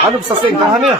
Ano sa sing tahannya?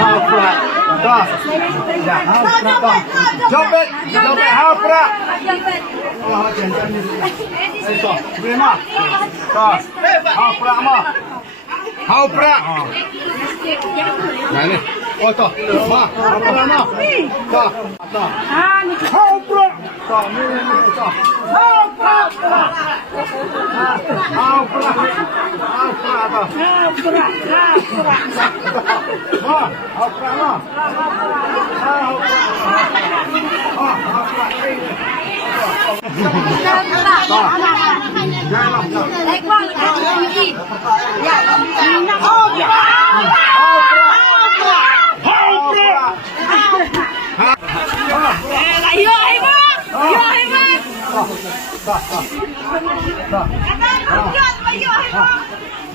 Haupra. Dah. Ya, haupra. Jopet, haupra. Oh, jangan ni. Itu, berima. Dah. Haupra mah. Haupra. Nah ni. Oh tu. Ma, haupra mah. Dah. Dah. Haupra. Dah, ni. Dah. Haupra. Haupra. Haupra dah. Haupra. Ma, haupra mah.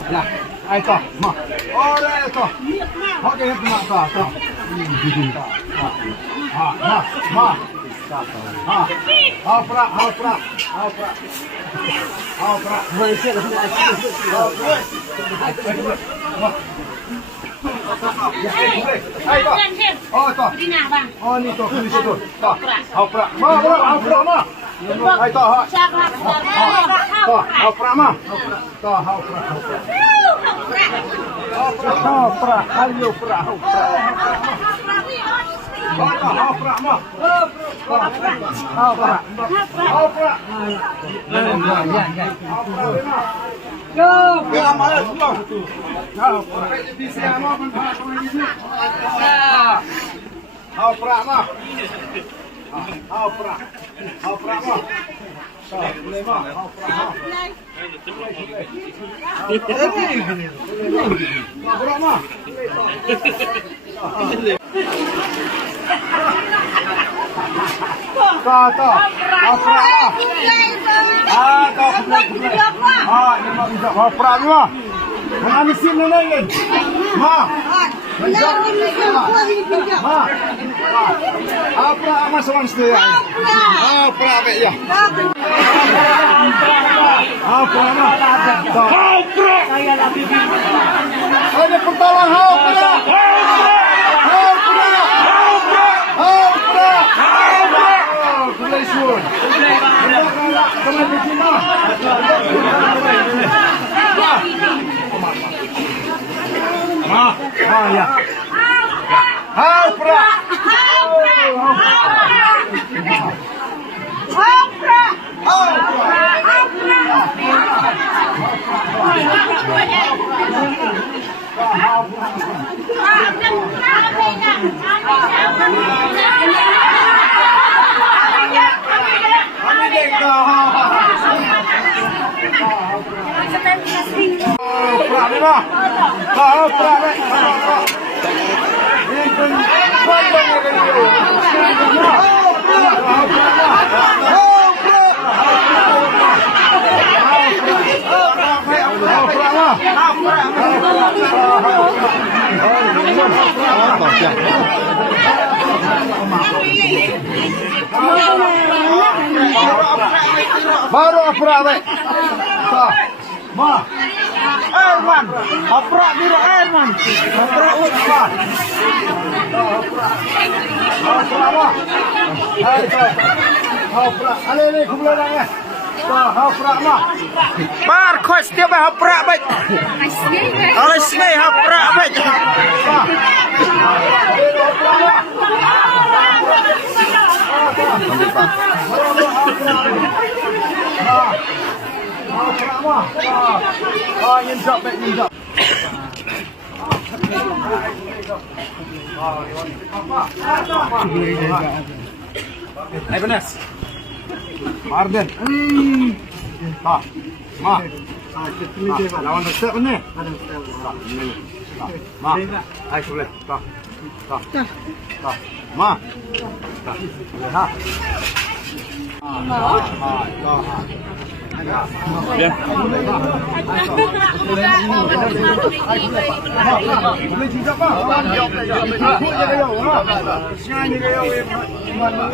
Nah, ayo ma. Ora itu. Okey, mak ta. Ma. Haupra. Oh, tu. Oh, ni tu, ni tu. Haupra. Ma. Ayo tu. Haupra ma. Haupra. Ayo pra. Haupra ma. Haupra. Yo, Haupra ma. Boleh ma. Haupra ma. Ta. Haupra ma. Ini mak bisa haupra ni ma. Mana sim ni lagi? Ma. Ma. Haupra ma seorang setia. Haupra baik ya. Haupra ma. Haupra. Ada pertolongan haupra. Congratulations. Ya. Haupra. Baru haupra baik. Ma. Airman. Haupra biru Airman. Haupra utman. Haupra ma. Haupra. Ale kumpulan ya. Haupra ma. Bar kos dia haupra baik. Alasnya haupra baik. Nyendap. Hai Benas. Arden. Ma. Lawan besar ni. Ma. Hai boleh. Ma. Ha. Ya. Boleh juga Pak.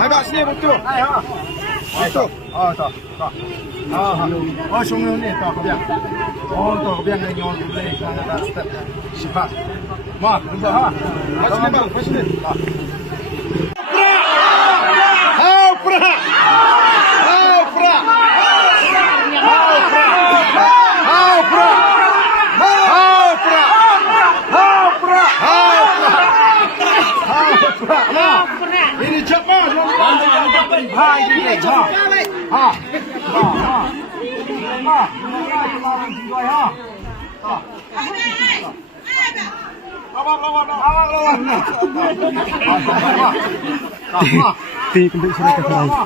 Agak sini betul. Betul. Oh, tak. Oh, sungguh ni tak kebiang. Oh, tak kebiang ni nyon boleh kerana dah step sifat. Mak, nampak ha? Macam ni bang, macam ni. Haupra! Haupra! Haupra! Haupra! Haupra! Haupra! Haupra! Haupra! Ini cepat. Ha, ini cepat. Ha. Ha. Ha. Ha. Ti kembali sudah ke sana.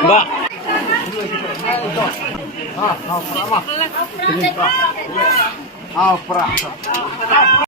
Mbak. Ah,